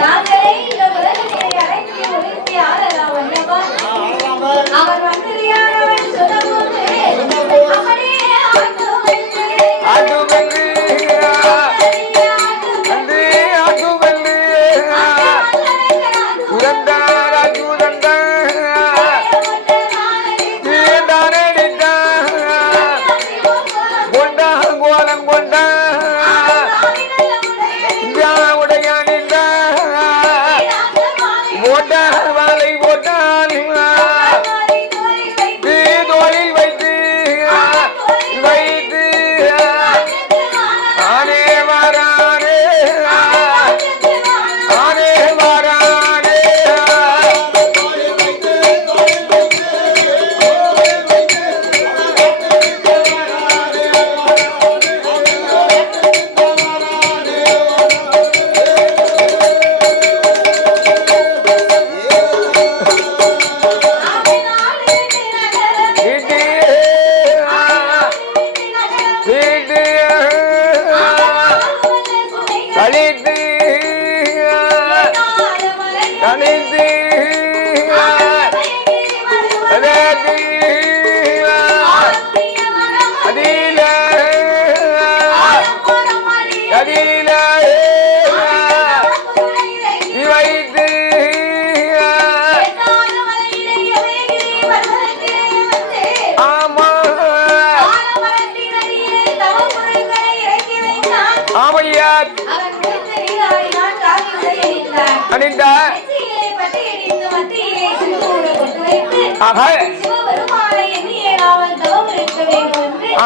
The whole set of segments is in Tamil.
நாங்களே இந்த உலகத்தை அடக்கி ஒழுங்கி ஆளலாம் வல்லவா. அவர் மந்திரியானவன் சொல்லும்போது அப்படியே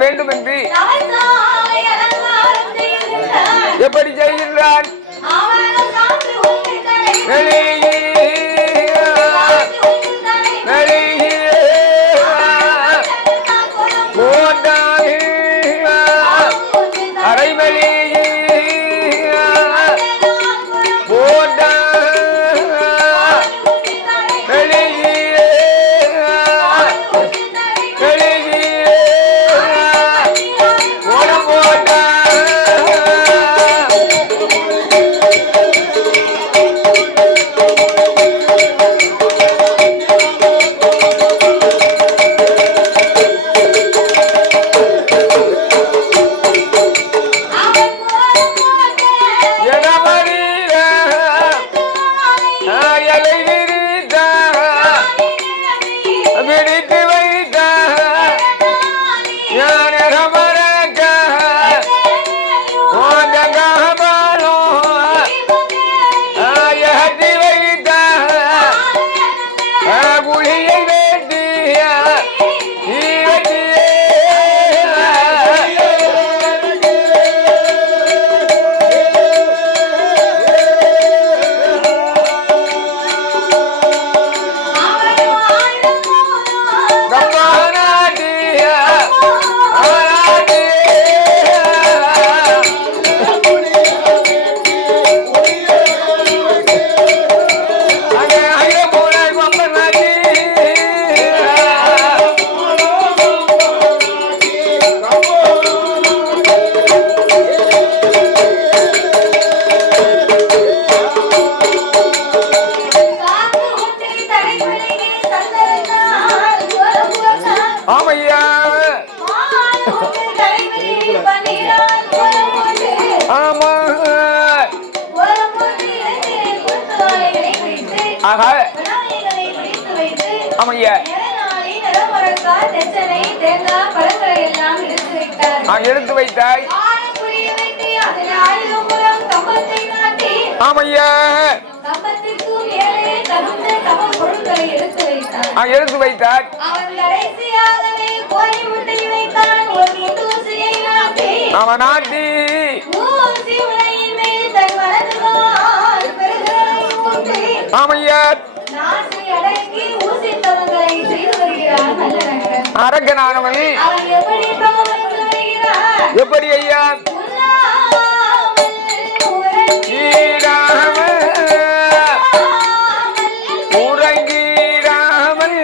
வேண்டும் என்று எப்படி செய்கின்றான்? எடுத்து வைத்தாய். ஆமையா எடுத்து வைத்தாய். அவன் நாட்டி ஆமையா அரக்கனானவன் எப்படி ஐயா உறங்கீராமல்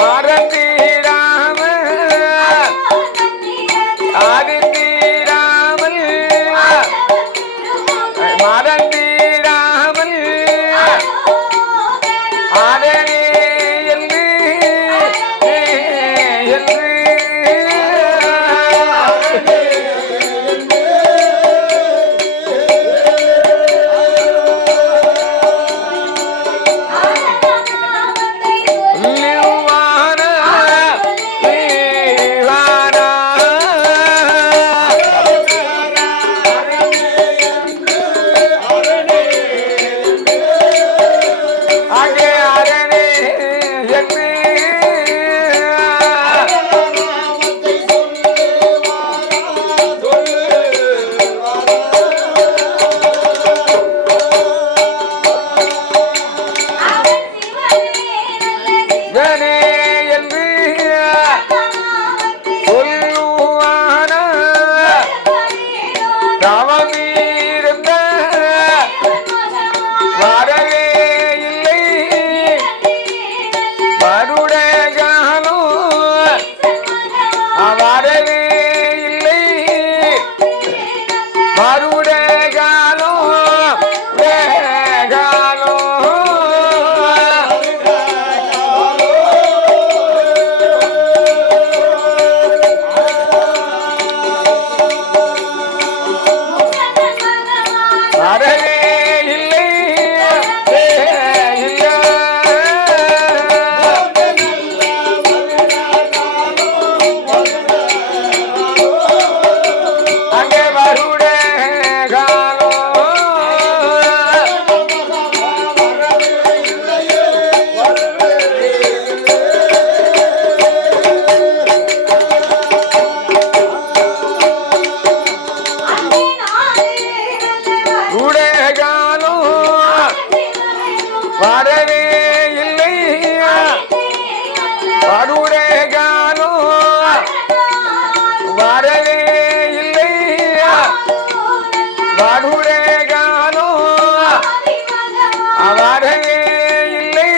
மறந்தீராமல் அறிந்தீராமல் மறந்திடாமல் ஆடனே என்று வரவே இல்லை படுடே காலோ வரவே இல்லை படுடே காலோ வரவே இல்லை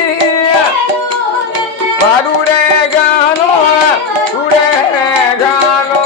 படுடே காலோ துடே காலோ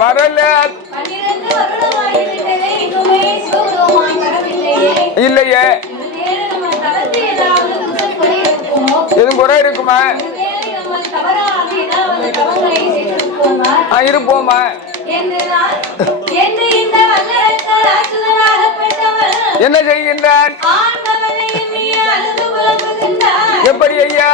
வரல இல்லையே எதுவும் குறை இருக்குமா இருப்போமா என்ன செய்கின்றான் எப்படி ஐயா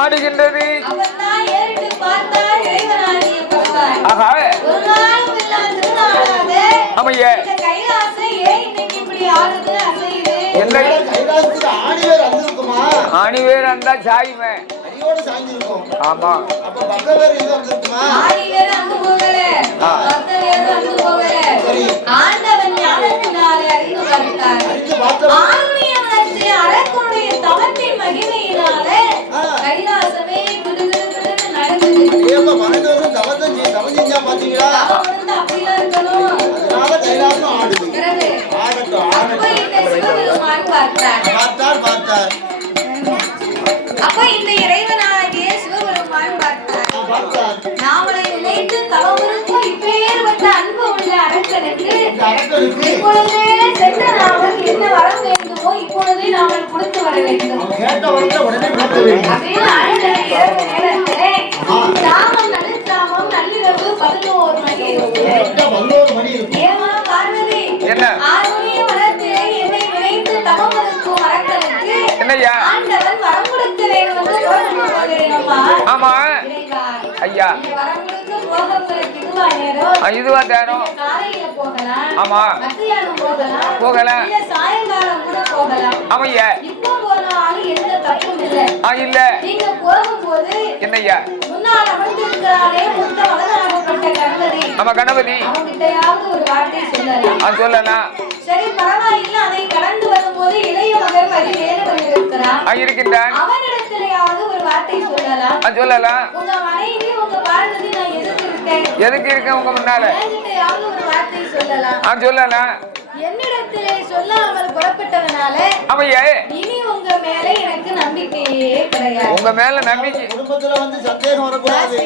ஆடுகின்றது. ஆணிவேர் அந்த சாயுமே ஆமா மகிமையினாலே கைலாசமே அப்ப இந்த இறைவனாகிய சிவபெருமான் பார்த்தார். நாமளை நினைத்து தவறுக்கு இப்பேற்பட்ட அன்பு உள்ள அரக்கனுக்கு இப்பொழுதே சென்ற நாமல் என்ன வர வேண்டுமோ இப்பொழுதே நாமல் கொடுத்து வர வேண்டும் அப்படின்னு அழுத இரவு நேரத்திலே சாமம் நடுச்சாமம் நள்ளிரவு 11 மணி ஏமா பார்வதி 6 மணி வளர்த்திலே என்னை நினைத்து தவறுக்கும் அரக்கனுக்கு ஆண்டவன் வரம் கொடுக்க வேண்டும் என்று போகிறேனம்மா. ஆமா ஐயா இதுவா நேரம் காலையில போகலாம், ஆமா மத்தியானம் போகலாம், இல்ல சாயங்காலம் கூட போகலாம். ஆமையா இப்போ போனாலும் எந்த தப்பும் இல்ல. நீங்க போகும்போது என்னய்யா முன்னால் அமர்ந்திருக்கிறாரே முத்த மகனாகப்பட்ட கணபதி, ஆமா கணபதி அவங்கிட்டையாவது ஒரு வார்த்தை சொல்லலாம். சொல்லலாம். சரி பரவாயில்லை. அதை கடந்து வரும்போது இளைய மகன் வழிவேறு இருக்கின்றான். அவனிடத்திலேயாவது ஒரு வார்த்தை சொல்லலாம். உங்க மனைவி உங்க பார்வதி நான் எதுக்கு இருக்கேன் உங்க முன்னால ஒரு வார்த்தை சொல்லலாம். என்னிடத்திலே சொல்லாமல் புறப்பட்டதனால இனி உங்க மேல எனக்கு நம்பிக்கையே கிடையாது. உங்க மேல நம்பிக்கை குடும்பத்துல வந்து சந்தேகம் வரக்கூடாது.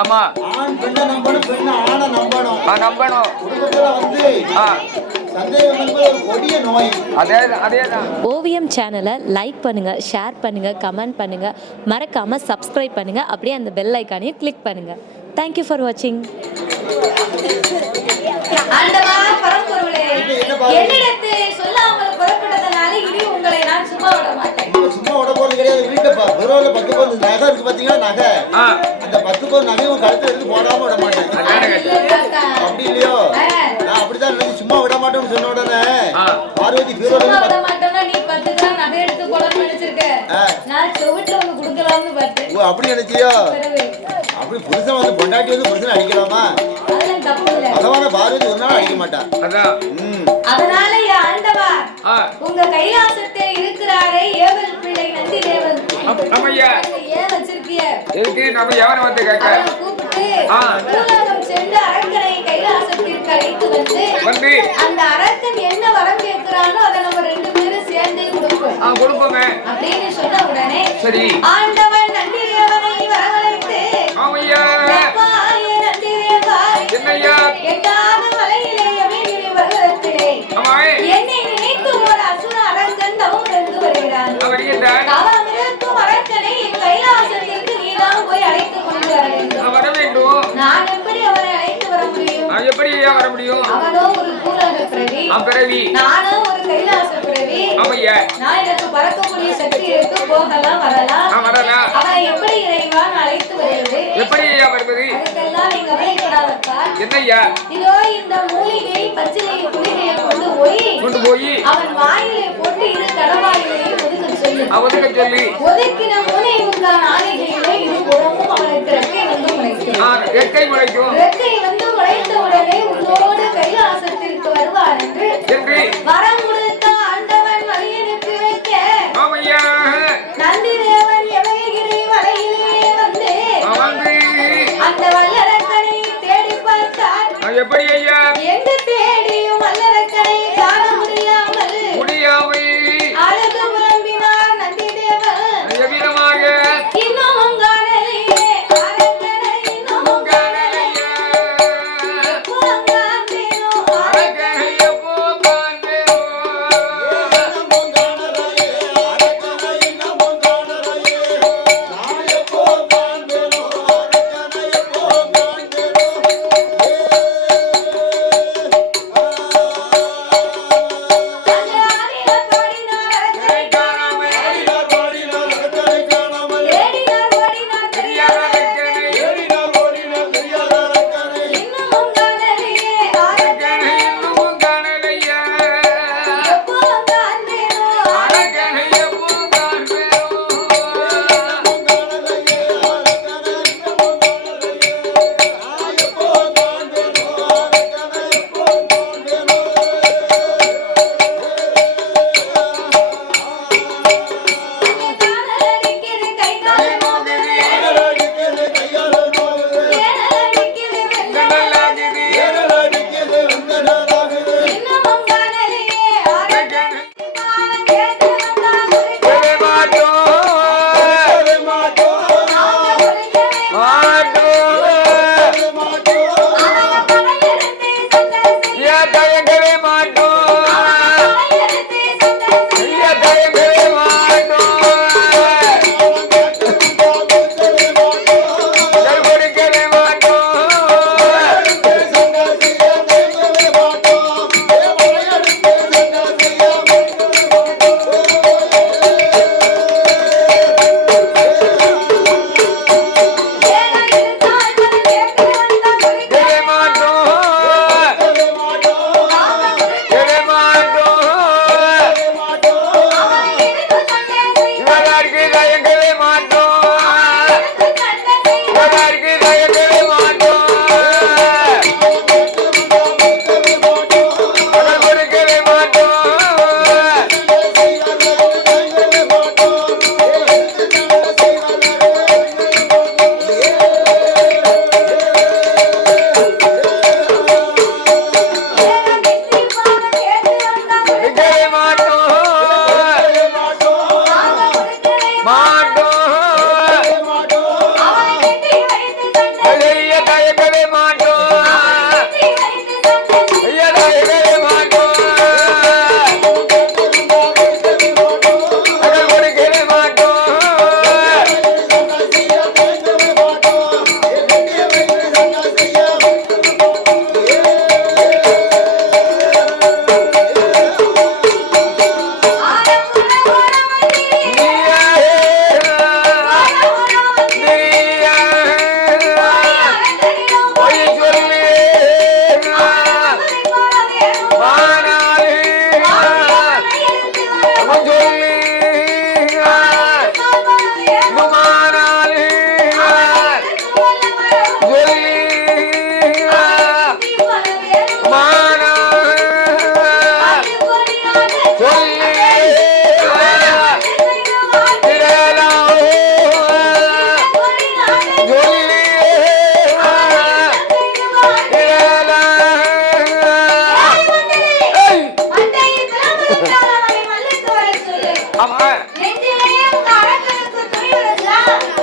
ஆமா ஆண் பெண்ணை நம்பணும், பெண்ணை ஆணை நம்பணும். குடும்பத்துல வந்து சந்தேகம் என்பது ஒரு கொடிய நோய். அதேதான். ஓவியம் சேனலை லைக் பண்ணுங்க, ஷேர் பண்ணுங்க, கமெண்ட் பண்ணுங்க, மறக்காம சப்ஸ்கிரைப் பண்ணுங்க. அப்படியே அந்த பெல் ஐக்கானையும் கிளிக் பண்ணுங்க. Thank you for watching. ஆண்டவா பரம்பொருளே, என்னிடத்தை சொல்லாமல் புறப்பட்டதனால இனி உங்களை நான் சும்மா விட மாட்டேன். சும்மா விட போறது கிடையாது. வீட்டுல பெரோல 10 பவுன் நகை இருக்கு பாத்தீங்களா? நகை அந்த 10 பவுன் நகையும் கழுத்துல எடுத்து போடாம விட மாட்டேன். அப்படி இல்லையோ? நான் அப்படிதான் நினைச்சு சும்மா விட மாட்டேன்னு சொன்ன உடனே பார்வதி பெரோல விட மாட்டேன்னா நீ 10 கிராம் நகை எடுத்து போடணும்னு நினைச்சிருக்க. நான் செவிட்டுல வந்து கொடுக்கலாம்னு பார்த்தேன். ஓ அப்படி நினைச்சியோ? அப்படி புருஷன் வந்து பொண்டாட்டி வந்து புருஷன் அடிக்கலாமா? அதெல்லாம் தப்பு இல்ல. அதனால பார்வதி ஒரு நாள் அடிக்க மாட்டா. அதனால ஆண்டவா உங்க கைலாசத்தை இருக்கிறாரே ஏவல் பிள்ளை நந்தி தேவன். ஏன் வச்சிருக்கிய? கூப்பிட்டு உலகம் சென்று அரக்கனை கைலாசத்திற்கு அழைத்து வந்து அந்த அரக்கன் என்ன வரம் கேட்கிறானோ அதை நம்ம 2 பேரும் சேர்ந்தே கொடுப்போம் அப்படின்னு சொன்ன சரி ஆண்டவன் நந்திதேவனை வரவழைத்து ஆமையா எவ்வாறு நந்திதேவாய் என்னையா எட்டாத மலையிலே எமைகிரி பர்வதத்திலே ஆமாய் என்னை நினைக்கும் ஒரு அசுர அரக்கன் தவம் இருந்து வருகிறான். வருகின்றான் தவம் இருக்கும் அரக்கனை என் கைலாசத்திற்கு நீதான் போய் அழைத்து கொண்டு வர வேண்டும். வர வேண்டும் நான் எப்படி அவனை அழைத்து வர முடியும்? எப்படி வர முடியும் அவனோ ஒரு பூலக பிறவி, பிறவி நானோ ஒரு கைலாச பிறவி. ஆமையா நான் எனக்கு பறக்கக்கூடிய சக்தி இருக்கு, போகலாம் வரலாம். வரலாம் அவனை எப்படி இறைவான் அழைத்து வருவது? எப்படி வருவது அதுக்கெல்லாம் நீங்க கவலைப்படாதப்பா. என்னையா இதோ இந்த மூலிகை பச்சிலை குளிகையை கொண்டு போய் அவன் வாயிலை போட்டு இரு கடவாயிலையும் ஒதுக்க சொல்லு. ஒதுக்க சொல்லி ஒதுக்கின மூலை முக்கால் நாளிகையிலே இரு புறமும் அவனுக்கு ரெக்கை வந்து முளைக்கும். ரெக்கை முளைக்கும் ரெக்கை வந்து முளைத்த உடனே உன்னோடு கைலாசத்திற்கு வருவார் என்று வரம் கொடுத்த ஆண்டவன் வழியனுக்கு வைக்க ஆமையா நந்திதேவன் எமயகிரி மலையிலே வந்து அந்த வல்லரக்கனை தேடி பார்த்தார். எப்படி ஐயா எங்கு தேடியும் வல்லரக்கனை காண முடியாமல் அழுது புலம்பினார் நந்திதேவன். எவ்விதமாக இன்னமும் காணலையே அரக்கனை, இன்னமும் காணலையே எப்போதும் காண்பேனோ அரக்கனை.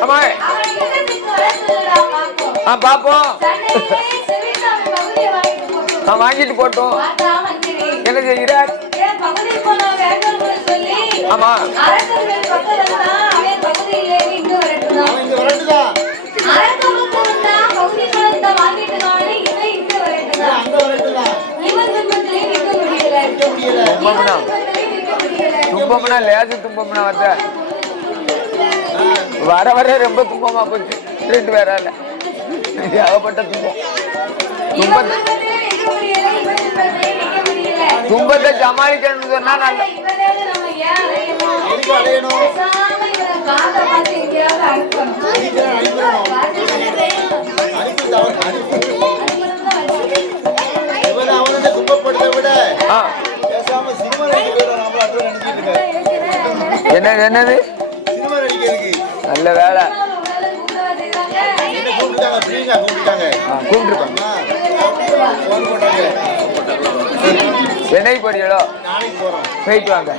ஆமா அவனை யுத்தத்துக்கு வர சொல்லுடா பாப்போம். பாப்போம். சண்டையிலே செவிட்டான் பகுதியை வாங்கிட்டு போட்டோம். வாங்கிட்டு போட்டோம். பார்த்தா மந்திரி என்ன செய்கிறார்? என் பகுதி போன வேண்டோம்னு சொல்லி ஆமா அரசர்கள் பக்கம் வந்தா அவன் பகுதியிலே இங்க வரட்டுதான். அவன் இங்க வரட்டுதான். அரசர்களுக்கு வந்தா பகுதி பணத்தை வாங்கிட்டு வாங்க இவன் இங்க வரட்டுதான். அங்க வரட்டுதான். இவன் துன்பத்திலே நிற்க முடியல. நிக்க முடியல. இவன் துன்பத்திலே நிற்க முடியல. துன்பம்னா லேசு துன்பம்னா வந்த வர வர ரொம்ப துன்பமா போச்சு. ரெண்டு பேரால ஏகப்பட்ட துன்பம். இவன் துன்பத்திலே நிற்க முடியல. இவன் துன்பத்திலே நிற்க முடியல. துன்பத்தை சமாளிக்கணும்னு சொன்னா நல்ல இவனால நம்ம ஏன் அலையணும்? எதுக்கு அலையணும்? பேசாம இவனை காத்த பார்த்து எங்கேயாவது அனுப்பணும். சீக்கிரம் அனுப்பிடணும். பார்த்து சொல்லுறேன். அனுப்பி தவறு அனுப்பி. அனுப்பணும் தான் வச்சு. இவன் அவனை துன்பப்படுத்த விட ஆ, பேசாம சினிமா நடிக்கிறத நம்மள அடுத்து நினைச்சிட்டு இருக்க. என்னது சினிமா நடிக்கிறதுக்கு நல்ல வேலை. என்ன கூப்பிட்டாங்க? பிரியங்கா கூப்பிட்டாங்க. கூப்பிட்டுருப்பாங்க. போன் போட்டாங்க. சென்னை போறீங்களோ? நாளைக்கு போறோம். போயிட்டு வாங்க.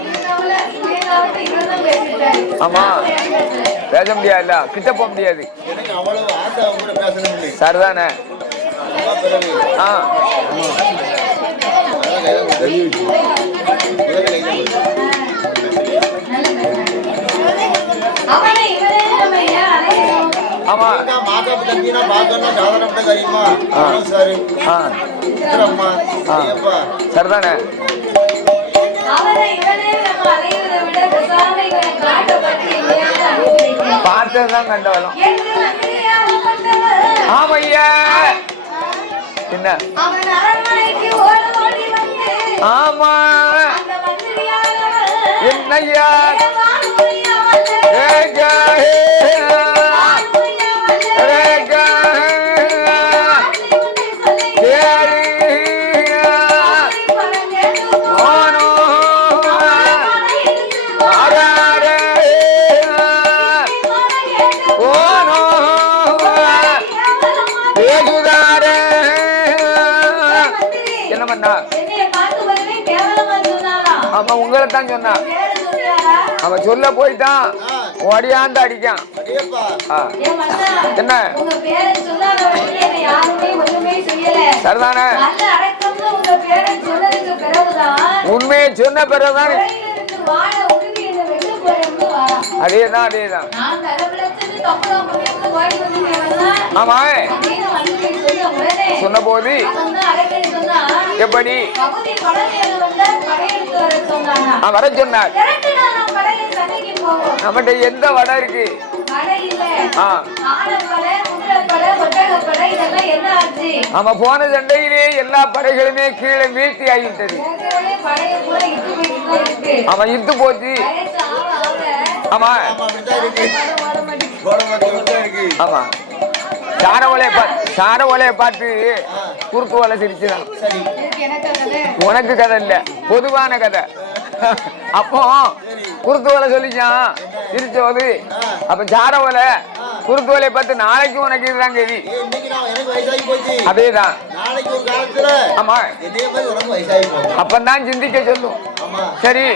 ஆமா பேச முடியாதுல்ல, கிட்ட போக முடியாது. எனக்கு அவ்வளவு ஆசை அவங்க கூட பேசணும்னு. சரிதானே? அதான் பிறகு. ஆ அதான் கையில கொடுத்து. இவங்க கையில கொடுத்து. ஆமா மாக்காப்பு தம்பினா பார்க்கணும் சாதாரண காரியமா? சாரு ஆ அம்மா ஐயப்பா சரிதானே? பார்த்ததுதான் கண்டவளம். ஆமையா என்ன? அவன் அரண்மனைக்கு ஓடி வந்து ஆமா அந்த மந்திரியானவர் என்னையா வான்மொழியா வந்து ஏகா வான்மொழியா வந்து ஏகா என்ன பண்ணா? அவன் உங்களை தான் சொன்னான். அவன் சொல்ல போயிட்டான், ஓடியாந்து அடிக்கான். ஐயப்பா ஆ, என்ன சரிதானே? உண்மையை சொன்ன பிறகுதான் அதேதான் அதேதான். ஆமா சொன்ன போது எப்படி வர சொன்னார்? நம்மகிட்ட எந்த வடை இருக்கு? நம்ம போன சண்டையிலே எல்லா படைகளுமே கீழே வீழ்த்தி ஆகிவிட்டது. அவன் இட்டு போச்சு. ஆமா ஆமா சார ஓலையை பார்த்து குறுக்கு ஓலை சிரிச்சுதான். உனக்கு கதை இல்ல, பொதுவான கதை. அப்போ குறுக்கு ஓலை சொல்லிச்சான் சிரிச்சோது. அப்ப சார ஓலை குறுக்கு ஓலையை பார்த்து நாளைக்கு உனக்கு இதுதான் கதி. அதேதான். ஆமா அப்பந்தான் சிந்திக்க சொல்லும். சரி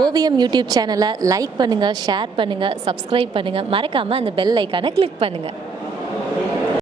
ஓவியம் யூடியூப் சேனலை லைக் பண்ணுங்கள், ஷேர் பண்ணுங்கள், சப்ஸ்கிரைப் பண்ணுங்கள், மறக்காமல் அந்த பெல் ஐக்கானை கிளிக் பண்ணுங்கள்.